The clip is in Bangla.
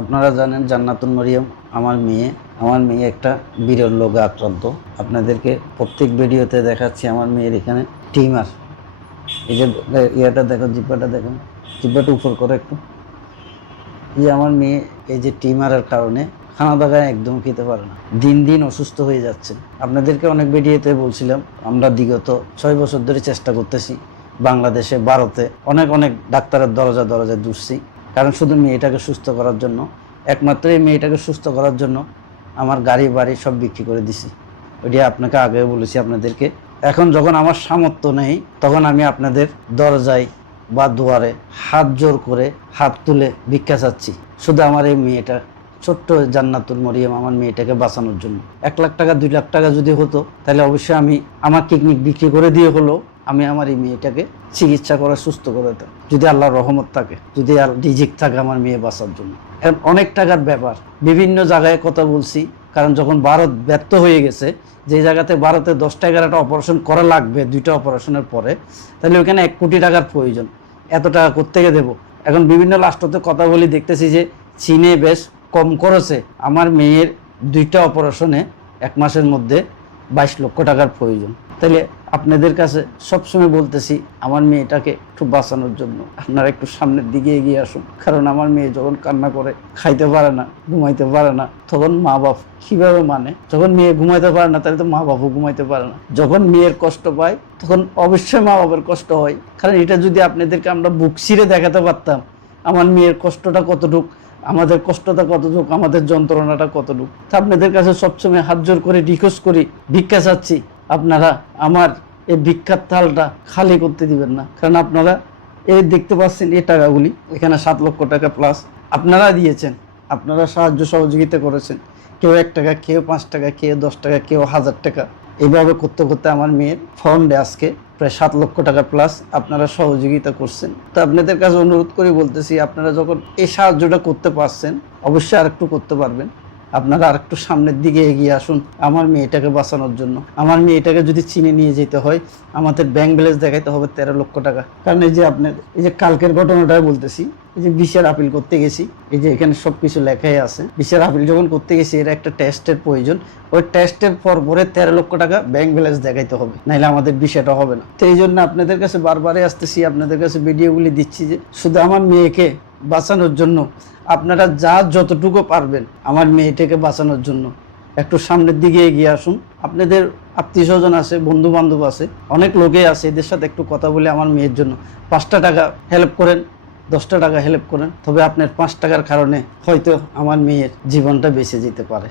আপনারা জানেন জান্নাতুল মরিয়ম আমার মেয়ে একটা বিরল রোগে আক্রান্ত। আপনাদেরকে প্রত্যেক ভিডিওতে দেখাচ্ছি আমার মেয়ের এখানে টিমার। এই যে ইয়াটা দেখো, জিব্বাটা দেখো, জিব্বাটা উপর করে একটু। এই যে আমার মেয়ে এই যে টিমারের কারণে খানা দানা একদম খেতে পারে না, দিন দিন অসুস্থ হয়ে যাচ্ছে। আপনাদেরকে অনেক ভিডিওতে বলছিলাম আমরা বিগত 6 বছর ধরে চেষ্টা করতেছি, বাংলাদেশে ভারতে অনেক ডাক্তারের দরজায় দৌড়ছি, কারণ শুধু মেয়েটাকে সুস্থ করার জন্য, একমাত্র এই মেয়েটাকে সুস্থ করার জন্য আমার গাড়ি বাড়ি সব বিক্রি করে দিছি। ওইটা আপনাকে আগেও বলেছি আপনাদেরকে। এখন যখন আমার সামর্থ্য নেই, তখন আমি আপনাদের দরজায় বা দুয়ারে হাত জোর করে হাত তুলে ভিক্ষা চাচ্ছি, শুধু আমার এই মেয়েটা, ছোট্ট জান্নাতুল মরিয়ম আমার মেয়েটাকে বাঁচানোর জন্য। 1 লাখ টাকা 2 লাখ টাকা যদি হতো, তাহলে অবশ্যই আমি আমার কিডনিক বিক্রি করে দিয়ে হলো আমি আমার এই মেয়েটাকে চিকিৎসা করে সুস্থ করে দিতাম, যদি আল্লাহর রহমত থাকে, যদি রিজিক থাকে আমার মেয়ে বাঁচার জন্য। এখন অনেক টাকার ব্যাপার, বিভিন্ন জায়গায় কথা বলছি, কারণ যখন ভারত ব্যর্থ হয়ে গেছে, যে জায়গাতে ভারতে 10টা 11টা অপারেশন করা লাগবে 2টা অপারেশনের পরে, তাহলে ওইখানে 1 কোটি টাকার প্রয়োজন। এত টাকা কোত্থেকে দেবো? এখন বিভিন্ন রাষ্ট্রতে কথা বলি, দেখতেছি যে চীনে বেশ কম খরচে আমার মেয়ের 2টা অপারেশনে 1 মাসের মধ্যে 22 লক্ষ টাকার প্রয়োজন। তাহলে আপনাদের কাছে সবসময় বলতেছি আমার মেয়েটাকে একটু বাঁচানোর জন্য আপনারা একটু সামনের দিকে এগিয়ে আসুন, কারণ আমার মেয়ে যখন কান্না করে, খাইতে পারে না, ঘুমাইতে পারে না, তখন মা বাপ কিভাবে মানে? যখন মেয়ে ঘুমাইতে পারে না, তাহলে তো মা বাপও ঘুমাইতে পারে না। যখন মেয়ের কষ্ট পায়, তখন অবশ্যই মা বাবার কষ্ট হয়। কারণ এটা যদি আপনাদেরকে আমরা বুক ছিঁড়ে দেখাতে পারতাম আমার মেয়ের কষ্টটা কতটুকু, আমাদের কষ্টটা কতটুকু, আমাদের যন্ত্রণাটা কতটুকু। তা আপনাদের কাছে সবসময় হাত জোর করে রিকোয়েস্ট করি, ভিক্ষা চাচ্ছি, আপনারা আমার এই ভিক্ষার থালটা খালি করতে দিবেন না। কারণ আপনারা এই দেখতে পাচ্ছেন এই টাকাগুলি, এখানে 7 লক্ষ টাকা প্লাস আপনারা দিয়েছেন, আপনারা সাহায্য সহযোগিতা করেছেন। কেউ 1 টাকা, কেউ 5 টাকা, কেউ 10 টাকা, কেউ 1000 টাকা, এইভাবে করতে করতে আমার মেয়ের ফান্ডে আজকে প্রায় 7 লক্ষ টাকা প্লাস আপনারা সহযোগিতা করছেন। তো আপনাদের কাছে অনুরোধ করে বলতেছি, আপনারা যখন এই সাহায্যটা করতে পারছেন, অবশ্যই আরেকটু করতে পারবেন। আপনারা আরেকটু সামনের দিকে এগিয়ে আসুন আমার মেয়েটাকে বাঁচানোর জন্য। আমার মেয়েটাকে যদি চীনে নিয়ে যেতে হয়, আমাদের ব্যাংক ব্যালেন্স দেখাইতে হবে 13 লক্ষ টাকা। কারণ এই যে আপনার এই যে কালকের ঘটনাটাই বলতেছি, এই যে ভিসার আপিল করতে গেছি, এই যে এখানে সব কিছু লেখাই আছে। ভিসার আপিল যখন করতে গেছি, এর একটা টেস্টের প্রয়োজন, ওই টেস্টের পরে 13 লক্ষ টাকা ব্যাংক ব্যালেন্স দেখাইতে হবে, নাহলে আমাদের ভিসাটা হবে না। তো এই জন্য আপনাদের কাছে বারবারই আসতেছি, আপনাদের কাছে ভিডিওগুলি দিচ্ছি যে শুধু আমার মেয়েকে বাঁচানোর জন্য আপনারা যতটুকু পারবেন আমার মেয়েটাকে বাঁচানোর জন্য একটু সামনের দিকে এগিয়ে আসুন। আপনাদের আত্মীয় স্বজন আছে, বন্ধু বান্ধব আছে, অনেক লোকেই আছে, এদের সাথে একটু কথা বলে আমার মেয়ের জন্য 5টা টাকা হেল্প করেন, 10টা টাকা হেল্প করেন, তবে আপনার 5 টাকার কারণে হয়তো আমার মেয়ের জীবনটা বেঁচে যেতে পারে।